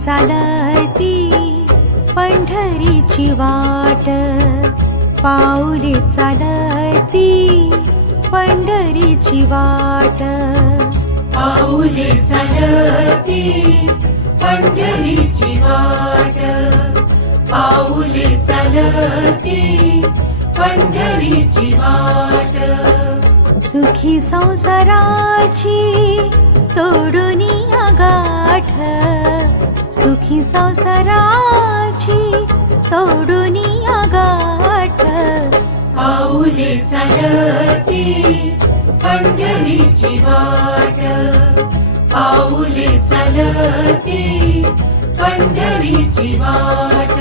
चालती पंढरीची वाट, पाऊले चालती पंढरीची वाट, पाऊले चालती पंढरीची वाट, पाऊले चालती पंढरीची वाट. सुखी संसाराची तोडून गाठ, सुखी संसाराची तोडून गाठ, पाऊले चालती पंढरीची वाट, पाऊले चालती पंढरीची वाट.